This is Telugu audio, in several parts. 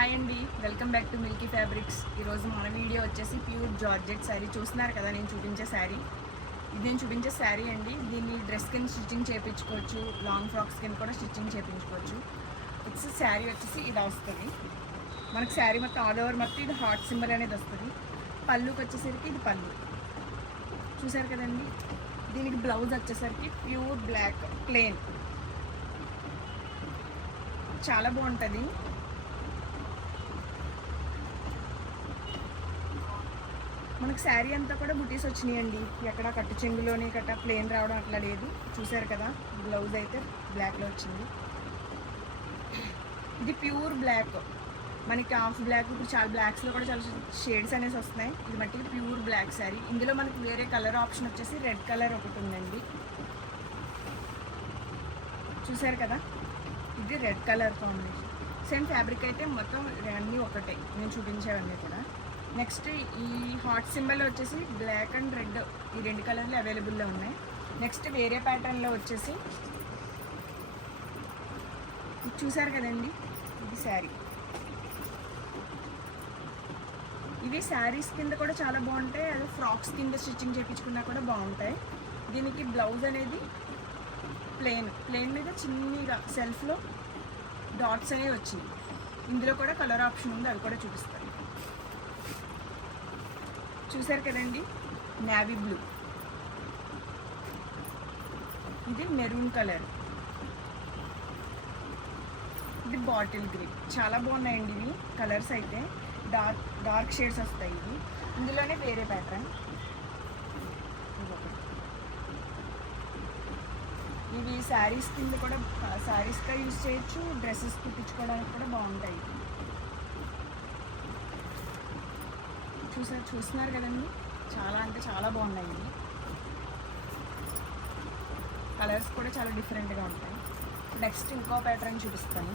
హాయ్ అండి, welcome back to Milky fabrics. ఈరోజు మన వీడియో వచ్చేసి ప్యూర్ జార్జెట్ శారీ. చూస్తున్నారు కదా నేను చూపించే శారీ. ఇది నేను చూపించే శారీ అండి. దీన్ని డ్రెస్ కింద స్టిచ్చింగ్ చేయించుకోవచ్చు, లాంగ్ ఫ్రాక్స్ కింద కూడా స్టిచ్చింగ్ చేయించుకోవచ్చు. ఇట్స్ శారీ వచ్చేసి ఇలా వస్తుంది మనకు. శారీ మొత్తం ఆల్ ఓవర్ మొత్తం ఇది హార్ట్ సింబల్ అనేది వస్తుంది. పళ్ళుకి వచ్చేసరికి ఇది పళ్ళు చూసారు కదండి. దీనికి బ్లౌజ్ వచ్చేసరికి ప్యూర్ బ్లాక్ ప్లెయిన్, చాలా బాగుంటుంది. మనకు శారీ అంతా కూడా బుటీస్ వచ్చినాయండి. ఎక్కడ కట్టు చెంగులోని కట్ట ప్లెయిన్ రావడం అట్లా లేదు. చూసారు కదా, బ్లౌజ్ అయితే బ్లాక్లో వచ్చింది. ఇది ప్యూర్ బ్లాక్, మనకి హాఫ్ బ్లాక్. ఇప్పుడు చాలా బ్లాక్స్లో కూడా చాలా షేడ్స్ అనేసి వస్తున్నాయి. ఇది మట్టికి ప్యూర్ బ్లాక్ శారీ. ఇందులో మనకి వేరే కలర్ ఆప్షన్ వచ్చేసి రెడ్ కలర్ ఒకటి ఉందండి. చూసారు కదా, ఇది red colour combination. Same fabric అయితే మొత్తం అన్నీ ఒకటే, నేను చూపించేవన్నీ కూడా. నెక్స్ట్ ఈ హార్ట్ సింబల్ వచ్చేసి బ్లాక్ అండ్ రెడ్, ఈ రెండు కలర్లు అవైలబుల్లో ఉన్నాయి. నెక్స్ట్ వేరే ప్యాటర్న్లో వచ్చేసి ఇది చూసారు కదండి, ఇది శారీ. ఇవి శారీస్ కింద కూడా చాలా బాగుంటాయి, అదే ఫ్రాక్స్ కింద స్టిచ్చింగ్ చేయించుకున్నా కూడా బాగుంటాయి. దీనికి బ్లౌజ్ అనేది ప్లెయిన్ మీద చిన్నగా సెల్ఫ్లో డాట్స్ అనేవి వచ్చింది. ఇందులో కూడా కలర్ ఆప్షన్ ఉంది, అది కూడా చూపిస్తాను. చూసారు కదండి, నేవీ బ్లూ, ఇది మెరూన్ కలర్, ఇది బాటిల్ గ్రీన్. చాలా బాగున్నాయండి ఇవి కలర్స్ అయితే. డార్క్ షేడ్స్ వస్తాయి ఇవి. ఇందులోనే వేరే ప్యాటర్న్. ఇవి శారీస్ కింద కూడా, శారీస్గా యూజ్ చేయొచ్చు, డ్రెస్సెస్ కుట్టించుకోవడానికి కూడా బాగుంటాయి. చూస్తున్నారు కదండి, చాలా అంటే చాలా బాగున్నాయి. కలర్స్ కూడా చాలా డిఫరెంట్గా ఉంటాయి. నెక్స్ట్ ఇంకో ప్యాటర్న్ చూపిస్తాను.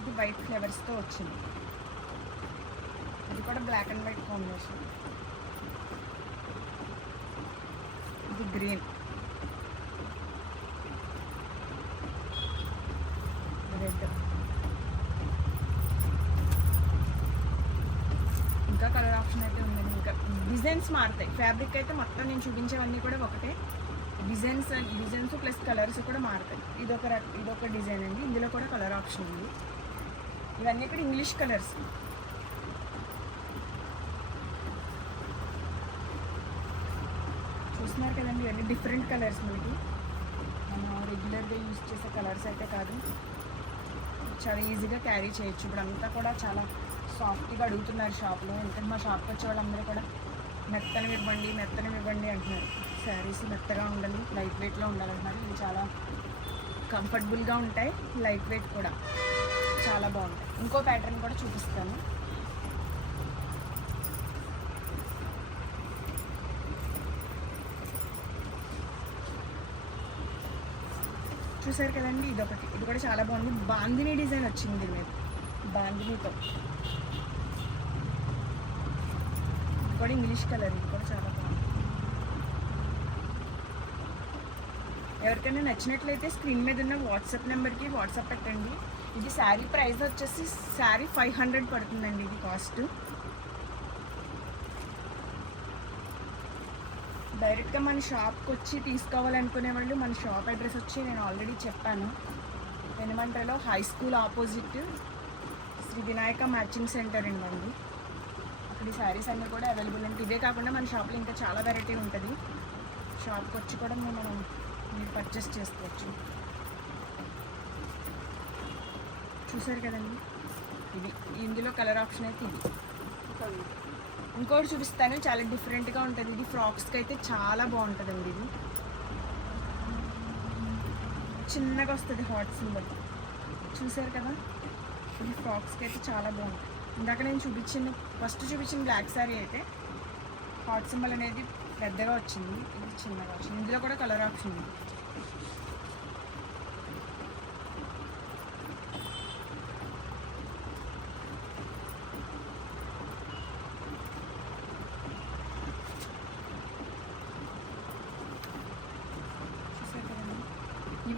ఇది వైట్ ఫ్లేవర్స్తో వచ్చింది. ఇది కూడా బ్లాక్ అండ్ వైట్ కాంబినేషన్. ఇది గ్రీన్, రెడ్. ఇంకా కలర్ ఆప్షన్ అయితే ఉందండి. ఇంకా డిజైన్స్ మారుతాయి. ఫ్యాబ్రిక్ అయితే మొత్తం నేను చూపించేవన్నీ కూడా ఒకటే. డిజైన్స్ ప్లస్ కలర్స్ కూడా మారుతాయి. ఇదొక డిజైన్ అండి. ఇందులో కూడా కలర్ ఆప్షన్ ఉంది. ఇవన్నీ కూడా ఇంగ్లీష్ కలర్స్. చూస్తున్నారు కదండి, ఇవన్నీ డిఫరెంట్ కలర్స్. మనకి మనం రెగ్యులర్గా యూజ్ చేసే కలర్స్ అయితే కాదు. చాలా ఈజీగా క్యారీ చేయొచ్చు. ఇప్పుడు అంతా కూడా చాలా సాఫ్ట్గా అడుగుతున్నారు షాప్లో. ఎందుకంటే మా షాప్కి వచ్చే వాళ్ళందరూ కూడా మెత్తనం ఇవ్వండి అంటున్నారు. శారీస్ మెత్తగా ఉండాలి, లైట్ వెయిట్లో ఉండాలంటున్నారు. ఇవి చాలా కంఫర్టబుల్గా ఉంటాయి, లైట్ వెయిట్ కూడా చాలా బాగుంటాయి. ఇంకో ప్యాటర్న్ కూడా చూపిస్తాను. చూసారు కదండి, ఇదొకటి. ఇది కూడా చాలా బాగుంది. బాందిని డిజైన్ వచ్చింది మీద, బాందినితో. ఇది కూడా ఇంగ్లీష్ కలర్. ఇది కూడా చాలా బాగుంది. ఎవరికైనా నచ్చినట్లయితే స్క్రీన్ మీద ఉన్న వాట్సాప్ నెంబర్కి వాట్సాప్ పెట్టండి. ఇది శారీ ప్రైస్ వచ్చేసి శారీ 500 పడుతుందండి. ఇది కాస్ట్. డైరెక్ట్గా మన షాప్కి వచ్చి తీసుకోవాలనుకునే వాళ్ళు మన షాప్ అడ్రస్ వచ్చి నేను ఆల్రెడీ చెప్పాను. వెనుమంటలో high school opposite Shri Vinayaka matching centre అండి. అక్కడ ఈ శారీస్ అన్నీ కూడా అవైలబుల్ ఉంటాయి. ఇవే కాకుండా మన షాప్లో ఇంకా చాలా వెరైటీ ఉంటుంది. షాప్కి వచ్చి కూడా మీరు పర్చేస్ చేసుకోవచ్చు. చూసారు కదండి, ఇది. ఇందులో కలర్ ఆప్షన్ అయితే ఇది. ఇంకోటి చూపిస్తాను, చాలా డిఫరెంట్గా ఉంటుంది. ఇది ఫ్రాక్స్కి అయితే చాలా బాగుంటుందండి. ఇది చిన్నగా వస్తుంది హార్ట్ సింబల్. చూసారు కదా, ఇది ఫ్రాక్స్కి అయితే చాలా బాగుంటుంది. ఇందాక నేను ఫస్ట్ చూపించిన బ్లాక్ శారీ అయితే హార్ట్ సింబల్ అనేది పెద్దగా వచ్చింది, ఇది చిన్నగా వచ్చింది. ఇందులో కూడా కలర్ ఆప్షన్ ఉంది.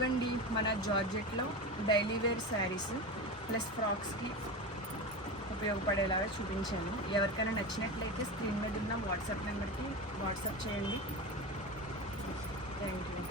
ఇవ్వండి మన జార్జెట్లో డైలీ వేర్ శారీస్ ప్లస్ ఫ్రాక్స్కి ఉపయోగపడేలాగా చూపించాను. ఎవరికైనా నచ్చినట్లయితే స్క్రీన్ మీద ఉన్న వాట్సాప్ నెంబర్కి వాట్సాప్ చేయండి. Thank you.